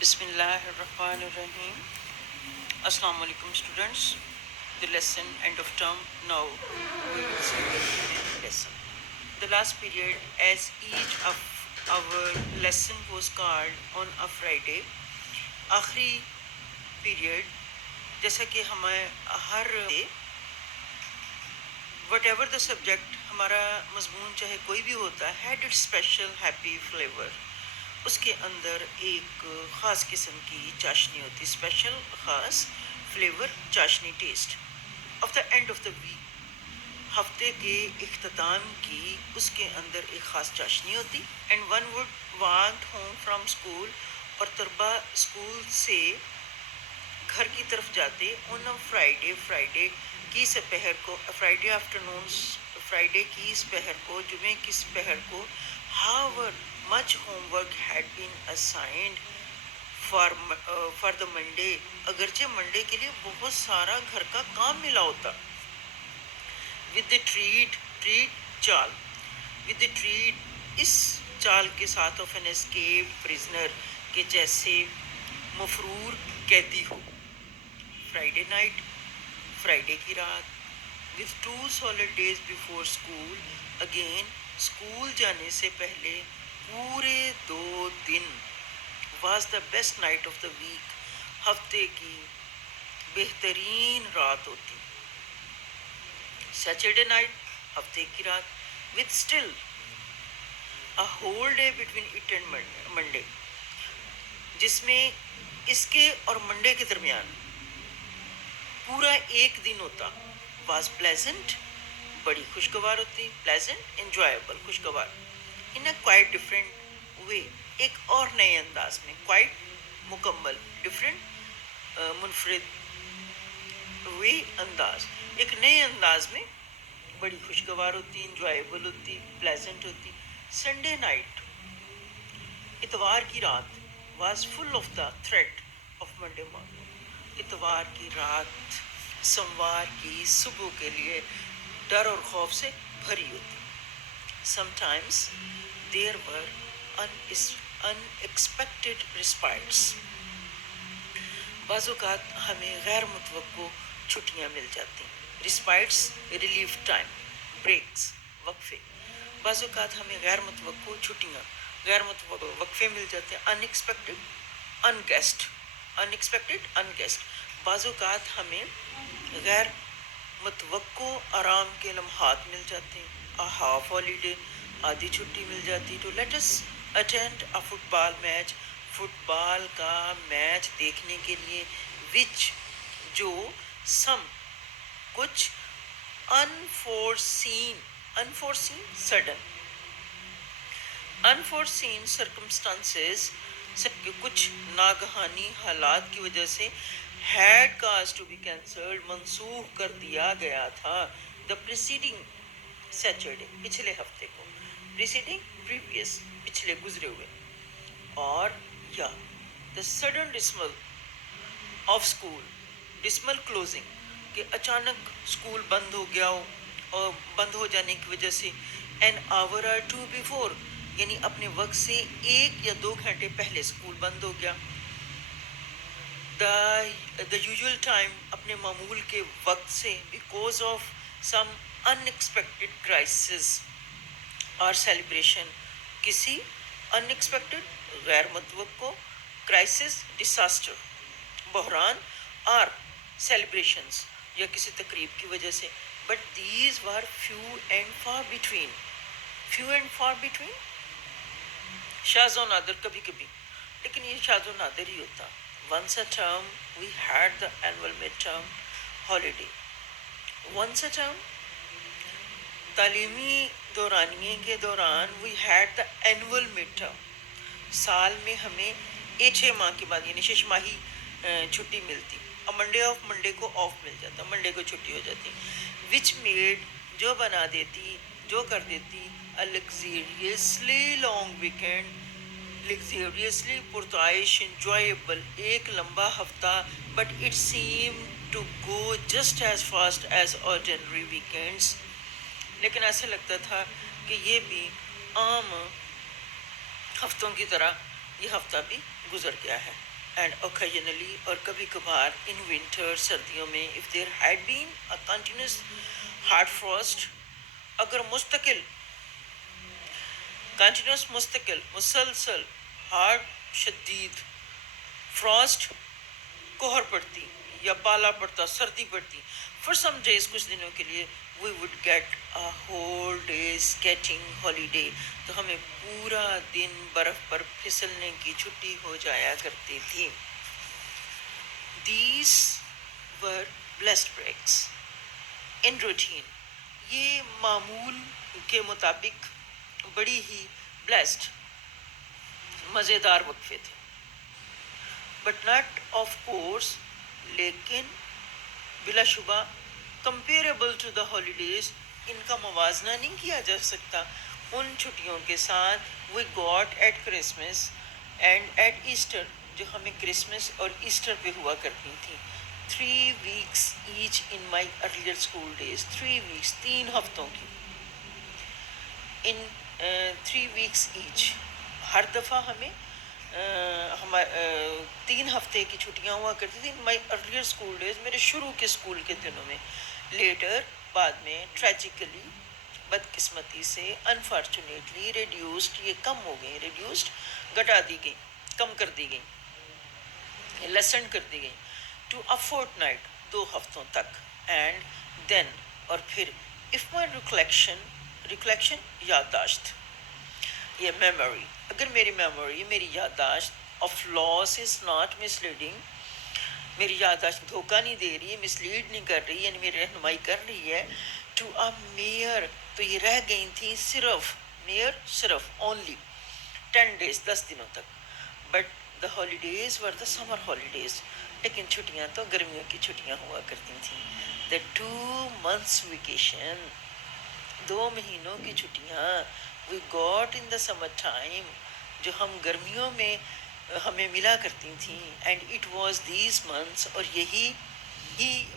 بسم اللہ الرحمن الرحیم. السلام علیکم students. The lesson end of term. Now we will see the lesson. The last period, as each of our lesson was called on a Friday, آخری period جیسا کہ ہمیں ہر وٹ ایور دا سبجیکٹ ہمارا مضمون چاہے کوئی بھی ہوتا ہے had its special happy flavor. اس کے اندر ایک خاص قسم کی چاشنی ہوتی، اسپیشل خاص فلیور، چاشنی، taste. Of the end of the week, ہفتے کے اختتام کی اس کے اندر ایک خاص چاشنی ہوتی. And one would walk home from school, اور طلبا اسکول سے گھر کی طرف جاتے آن فرائیڈے کی سپہر کو، فرائیڈے آفٹرنونس، فرائیڈے کی سپہر کو، جمعے کی سپہر کو. however much homework had been assigned for the Monday، اگرچہ منڈے کے لیے بہت سارا گھر کا کام ملا ہوتا. with the treat چال، with the treat اس چال کے ساتھ of an escaped prisoner، کہ جیسے مفرور قیدی ہو. فرائیڈے نائٹ، فرائیڈے کی رات. with 2 solid days before school، again school جانے سے پہلے پورے 2 دن. was the best night of the week، ہفتے کی بہترین رات ہوتی. سیٹرڈے نائٹ، ہفتے کی رات. with still a whole day between it and Monday، جس میں اس کے اور منڈے کے درمیان پورا ایک دن ہوتا. was pleasant، بڑی خوشگوار ہوتی. pleasant، enjoyable، خوشگوار. in a quite different way، ایک اور نئے انداز میں. quite مکمل، different منفرد، way انداز، ایک نئے انداز میں بڑی خوشگوار ہوتی، enjoyable ہوتی، pleasant ہوتی. سنڈے نائٹ، اتوار کی رات. was full of the threat of Monday morning، اتوار کی رات سوموار کی صبح کے لیے ڈر اور خوف سے بھری ہوتی. sometimes there were unexpected respites، بعض اوقات ہمیں غیر متوقع چھٹیاں مل جاتی. respites، relief time، breaks، وقفے. بعض اوقات ہمیں غیر متوقع چھٹیاں، غیر متوقع وقفے مل جاتے ہیں. unexpected unguessed، بعض اوقات ہمیں غیر متوقع آرام کے لمحات مل جاتے ہیں. a half holiday، آدھی چھٹی مل جاتی. to let us attend a football match، football کا میچ دیکھنے کے لیے. which، جو. some، کچھ. unforeseen sudden، unforeseen circumstances، کچھ ناگہانی حالات کی وجہ سے had caused to be cancelled، منسوخ کر دیا گیا تھا. the preceding Saturday، پچھلے ہفتے کو. preceding، previous، پچھلے گزرے ہوئے. اور یا the sudden dismissal of school، dismal closing، کہ اچانک اسکول بند ہو گیا ہو، اور بند ہو جانے کی وجہ سے an hour or two before، یعنی اپنے وقت سے 1 یا 2 گھنٹے پہلے اسکول بند ہو گیا. the usual time، اپنے معمول کے وقت سے because of some unexpected crisis or celebration، کسی unexpected غیر متوقع، crisis disaster، بحران، اور celebrations یا کسی تقریب کی وجہ سے. but these were few and far between، شاذ و نادر، کبھی کبھی، لیکن یہ شاذ و نادر ہی ہوتا. once a term we had the annual midterm holiday، once a term، تعلیمی دورانیے کے دوران we had the annual midterm، سال میں ہمیں 6 ماہ کے بعد یعنی 6 ماہی چھٹی ملتی. اور منڈے کو آف مل جاتا، منڈے کو چھٹی ہو جاتی. which made، جو بنا دیتی، جو کر دیتی a luxuriously long weekend، luxuriously پرتعائش، enjoyable ایک لمبا ہفتہ. but it seemed to go just as fast as ordinary weekends، لیکن ایسا لگتا تھا کہ یہ بھی عام ہفتوں کی طرح یہ ہفتہ بھی گزر گیا ہے. اینڈ اوکیجنلی اور کبھی کبھار ان ونٹر سردیوں میں if their had been a continuous hard frost, اگر مستقل مسلسل ہارڈ شدید فراسٹ کوہر پڑتی یا پالا پڑتا، سردی پڑتی فار سم ڈیز، کچھ دنوں کے لیے، we would get whole day skating holiday, تو ہمیں پورا دن برف پر پھسلنے کی چھٹی ہو جایا کرتی تھی. These were blessed breaks in routine, یہ معمول کے مطابق بڑی ہی بلیسڈ مزیدار وقفے تھے. بٹ ناٹ آف کورس، لیکن بلا شبہ کمپیریبل ٹو دا ہالیڈیز، ان کا موازنہ نہیں کیا جا سکتا ان چھٹیوں کے ساتھ we got at Christmas and at Easter, جو ہمیں کرسمس اور ایسٹر پہ ہوا کرتی تھیں. 3 weeks ایچ ان مائی ارلیئر اسکول ڈیز، 3 weeks، 3 ہفتوں کی، ان 3 weeks ایچ، ہر دفعہ ہمیں 3 ہفتے کی چھٹیاں ہوا کرتی تھیں. مائی ارلیئر اسکول ڈیز، میرے شروع کے اسکول کے دنوں میں. لیٹر بعد میں ٹریجیکلی، بدقسمتی سے، انفارچونیٹلی ریڈیوسڈ، یہ کم ہو گئی، ریڈیوسڈ گھٹا دی گئی، کم کر دی گئی، لیسن کر دی گئی ٹو اے فورٹ نائٹ، 2 ہفتوں تک. اینڈ دین، اور پھر اف مائی ریکلیکشن یادداشت، یہ میموری، اگر میری میموری، میری یادداشت of loss is not misleading, میری یادداشت دھوکہ نہیں دے رہی ہے، مس لیڈ نہیں کر رہی، یعنی میری رہنمائی کر رہی ہے، ٹو اے میئر، تو یہ رہ گئی تھیں صرف، میئر صرف، اونلی 10 days، 10 دنوں تک. But the holidays were the summer holidays, لیکن چھٹیاں تو گرمیوں کی چھٹیاں ہوا کرتی تھیں. دا 2 months ویکیشن، 2 مہینوں کی چھٹیاں we got in the summer time, جو ہم گرمیوں میں ہمیں ملا کرتی تھیں. And it was these months, اور یہی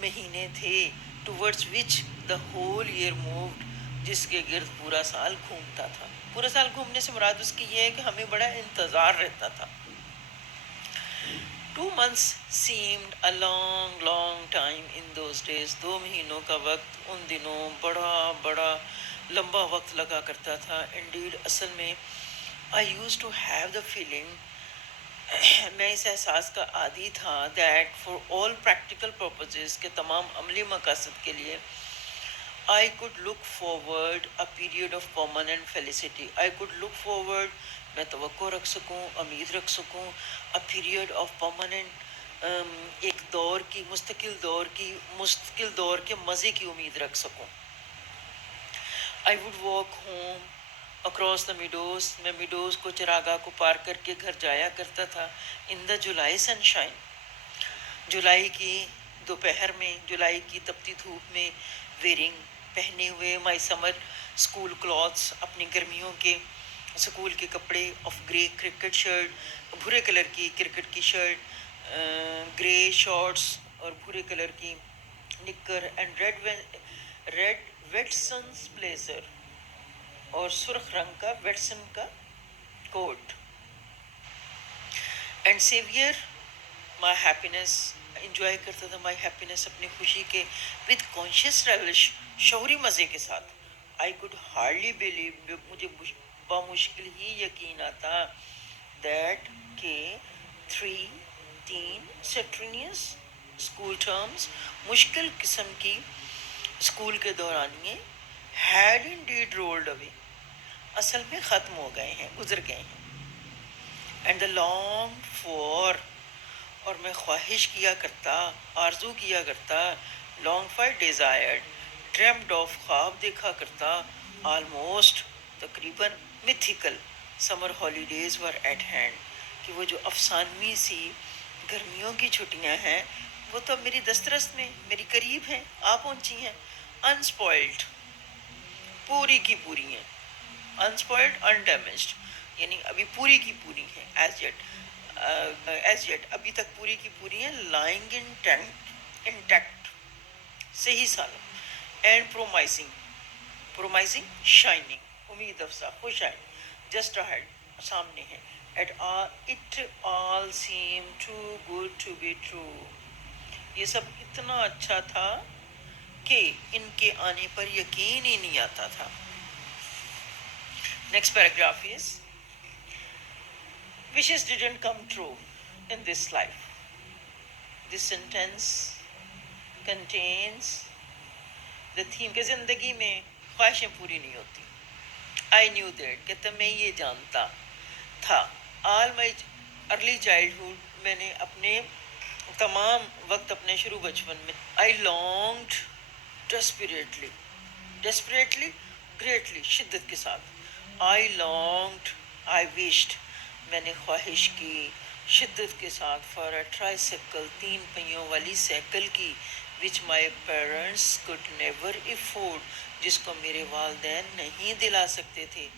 مہینے تھے towards which the whole year moved, جس کے گرد پورا سال گھومتا تھا. پورا سال گھومنے سے مراد اس کی یہ ہے کہ ہمیں بڑا انتظار رہتا تھا. 2 months seemed a long long time in those days. 2 مہینوں کا وقت ان دنوں بڑا بڑا لمبا وقت لگا کرتا تھا. Indeed، اصل میں I used to have the feeling، میں اس احساس کا عادی تھا، that for all practical purposes، کہ تمام عملی مقاصد کے لیے، I could look forward a period of permanent felicity. I could look forward، میں توقع رکھ سکوں، امید رکھ سکوں، a period of permanent، ایک دور کی، مستقل دور کے مزے کی امید رکھ سکوں. I would walk home across the meadows، میں میڈوز کو، چراگاہ کو پار کر کے گھر جایا کرتا تھا. in the July sunshine، جولائی کی دوپہر میں، جولائی کی تپتی دھوپ میں. ویئرنگ، پہنے ہوئے، مائی سمر اسکول کلاتھس، اپنی گرمیوں کے اسکول کے کپڑے، آف گرے کرکٹ شرٹ، بھورے کلر کی کرکٹ کی شرٹ، گرے شارٹس اور بھورے کلر کی نکر، اینڈ ریڈ ویٹسنس بلیزر، اور سرخ رنگ کا ویٹسن کا coat. And savour my happiness, enjoy کرتا تھا مائی ہیپینس، اپنی خوشی کے، وتھ کانشیس ریلش، شعوری مزے کے ساتھ. آئی کوڈ ہارڈلی بلیو، مجھے بمشکل ہی یقین آتا، دیٹ کہ 3 سٹرینیس اسکول ٹرمز، مشکل قسم کی اسکول کے دورانیے، ہیڈ انڈیڈ رولڈ اوے، اصل میں ختم ہو گئے ہیں، گزر گئے ہیں. اینڈ دا لانگ فور، اور میں خواہش کیا کرتا، آرزو کیا کرتا، long for desired, dreamed of, خواب دیکھا کرتا، آلموسٹ، تقریباً، mythical summer holidays were at hand, کہ وہ جو افسانوی سی گرمیوں کی چھٹیاں ہیں وہ تو میری دسترس میں، میری قریب ہیں، آ پہنچی ہیں. انسپوائلڈ، پوری کی پوری ہیں، انسپوائلڈ، انڈیمیجڈ، یعنی ابھی پوری کی پوری ہیں، ایز یٹ ابھی تک پوری کی پوری ہیں. لائنگ انٹیکٹ، صحیح سالم. اینڈ پرومائزنگ شائننگ، امید افزا، خوش آئند، جسٹ اہیڈ، سامنے ہے. It all seemed too good to be true. یہ سب اتنا اچھا تھا کہ ان کے آنے پر یقین ہی نہیں آتا تھا. Next paragraph is, wishes didn't come true in this life. This sentence contains the theme کہ زندگی میں خواہشیں پوری نہیں ہوتی. I knew that کہتا میں یہ جانتا تھا. All my early childhood میں نے اپنے تمام وقت اپنے شروع بچپن میں I longed desperately greatly شدت کے ساتھ I longed I wished میں نے خواہش کی شدت کے ساتھ for a tricycle 3 پہیوں والی سائیکل کی which my parents could never afford جس کو میرے والدین نہیں دلا سکتے تھے.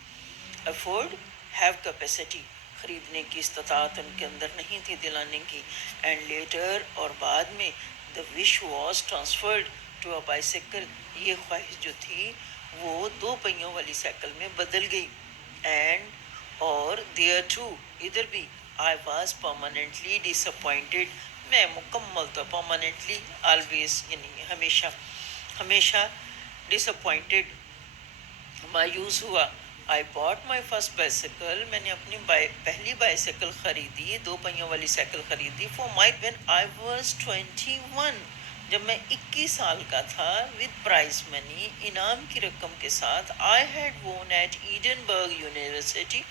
afford have capacity خریدنے کی استطاعت ان کے اندر نہیں تھی دلانے کی. اینڈ لیٹر اور بعد میں the wish was transferred to a bicycle یہ خواہش جو تھی وہ 2 پہیوں والی سائیکل میں بدل گئی. اینڈ اور there too ادھر بھی I was permanently disappointed میں مکمل طور permanently always یعنی ہمیشہ disappointed مایوس ہوا. I bought my first bicycle میں نے اپنی پہلی بائیسیکل خریدی 2 پہیوں والی سائیکل خریدی for my when I was 21 جب میں 21 سال کا تھا with prize money انعام کی رقم کے ساتھ. I had won at Edinburgh University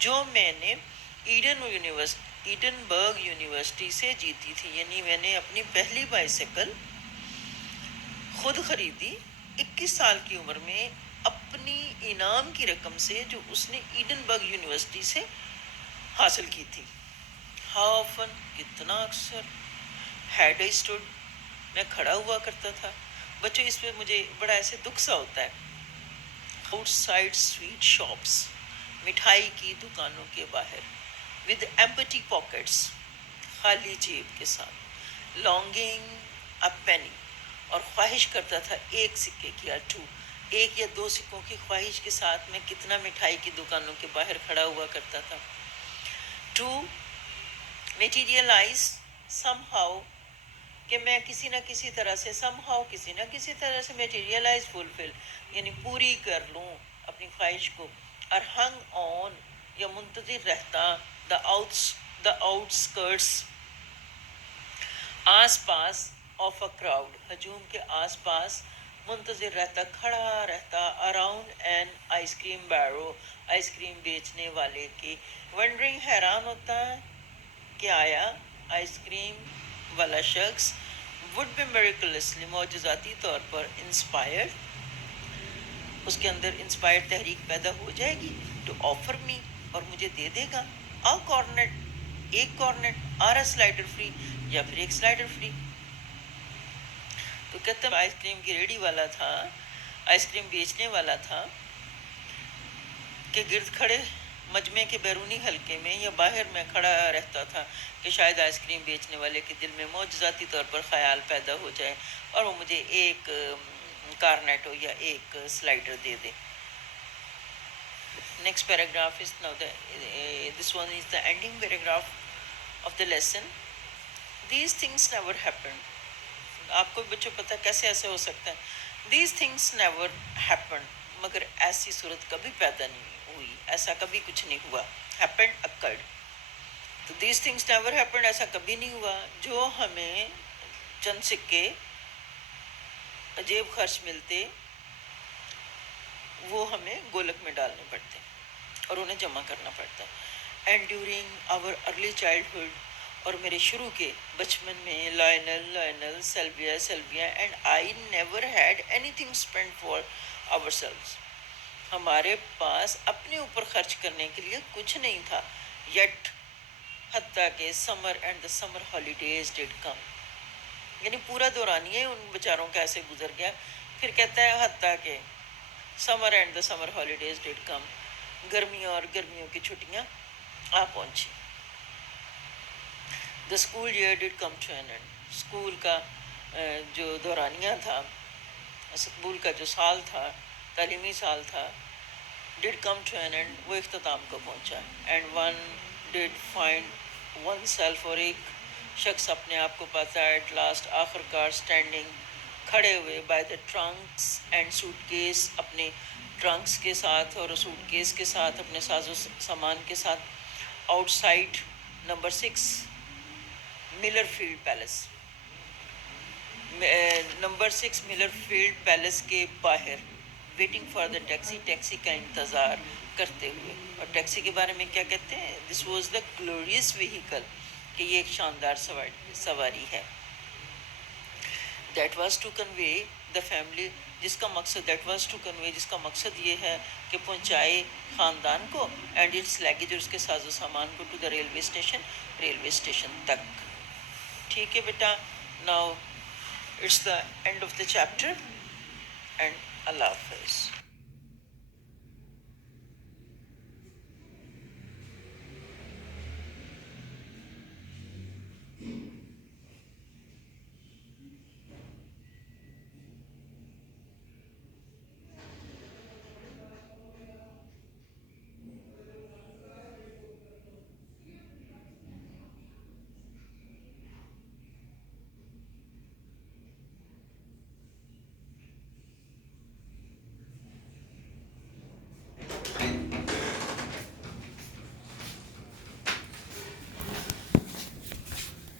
جو میں نے ایڈنبرگ یونیورسٹی سے جیتی تھی. یعنی میں نے اپنی پہلی بائیسیکل خود خریدی 21 سال کی عمر میں اپنی انعام کی رقم سے جو اس نے ایڈنبرگ یونیورسٹی سے حاصل کی تھی. How often کتنا اکثر had I stood میں کھڑا ہوا کرتا تھا. بچوں اس پہ مجھے بڑا ایسے دکھ سا ہوتا ہے. outside sweet shops مٹھائی کی دکانوں کے باہر with empty pockets خالی جیب کے ساتھ longing a penny اور خواہش کرتا تھا 1 سکے کی 1 یا 2 سکوں کی خواہش کے ساتھ میں کتنا مٹھائی کی دکانوں کے باہر کھڑا ہوا کرتا تھا. to materialize somehow کہ میں کسی نہ کسی طرح سے somehow کسی نہ کسی طرح سے materialize fulfill یعنی پوری کر لوں اپنی خواہش کو. اور hung on یا منتظر رہتا the outskirts as pass of a crowd ہجوم کے آس پاس منتظر رہتا کھڑا رہتا around an ice cream barrow ice cream بیچنے والے کی. wondering حیران ہوتا کہ آیا آئس کریم والا شخص would be miraculously معجزاتی طور پر inspired اس کے اندر انسپائرڈ تحریک پیدا ہو جائے گی to offer me اور مجھے دے دے گا a cornet ایک کارنٹ اور a slider free یا پھر ایک سلائڈر فری. تو کہتا ہے آئس کریم کی ریڑھی والا تھا آئس کریم بیچنے والا تھا کہ گرد کھڑے مجمع کے بیرونی حلقے میں یا باہر میں کھڑا رہتا تھا کہ شاید آئس کریم بیچنے والے کے دل میں معجزاتی طور پر خیال پیدا ہو جائے اور وہ مجھے ایک کارنیٹ ہو یا ایک slider they they. Next paragraph is now this one is the ending paragraph of the lesson. These things never happened. آپ کو بچوں پتہ کیسے ایسے ہو سکتا ہے. These things never happened. مگر ایسی صورت کبھی پیدا نہیں ہوئی ایسا کبھی کچھ نہیں ہوا. happened occurred. تو these things never happened ایسا کبھی نہیں ہوا جو ہمیں چند سکے جیب خرچ ملتے وہ ہمیں گولک میں ڈالنے پڑتے اور انہیں جمع کرنا پڑتا. And during our early childhood اور میرے شروع کے بچپن میں Lionel Sylvia and I never had anything spend for ourselves ہمارے پاس اپنے اوپر خرچ کرنے کے لیے کچھ نہیں تھا. یٹ حتیٰ کہ سمر اینڈ دا سمر ہالیڈیز ڈڈ کم یعنی پورا دورانیہ ان بیچاروں کا ایسے گزر گیا. پھر کہتا ہے حتیٰ کہ سمر اینڈ دا سمر ہالیڈیز ڈڈ کم گرمیوں اور گرمیوں کی چھٹیاں آ پہنچی. The school year did come to an end school کا جو دورانیہ تھا اسکول کا جو سال تھا تعلیمی سال تھا ڈڈ کم ٹو این اینڈ وہ اختتام کو پہنچا. And one did find oneself, اور ایک شخص اپنے آپ کو پاتا ہے ایٹ لاسٹ آخر کار اسٹینڈنگ کھڑے ہوئے by the trunks and suitcase, اپنے ٹرنکس کے ساتھ اور سوٹ کیس کے ساتھ، اپنے ساز و سامان کے ساتھ، out side number 6 Miller field palace, number 6 Miller field palace کے باہر، waiting for the taxi, taxi کا انتظار کرتے ہوئے. اور ٹیکسی کے بارے میں کیا کہتے ہیں؟ This was the glorious vehicle, کہ یہ ایک شاندار سواری ہے. That was to convey the family, جس کا مقصد دیٹ واز ٹو کنوے جس کا مقصد یہ ہے کہ پہنچائے خاندان کو، اینڈ اٹس لیگیج، اور اس کے ساز و سامان کو، to the railway station, railway station تک. ٹھیک ہے بیٹا. Now it's the end of the chapter and اللہ حافظ.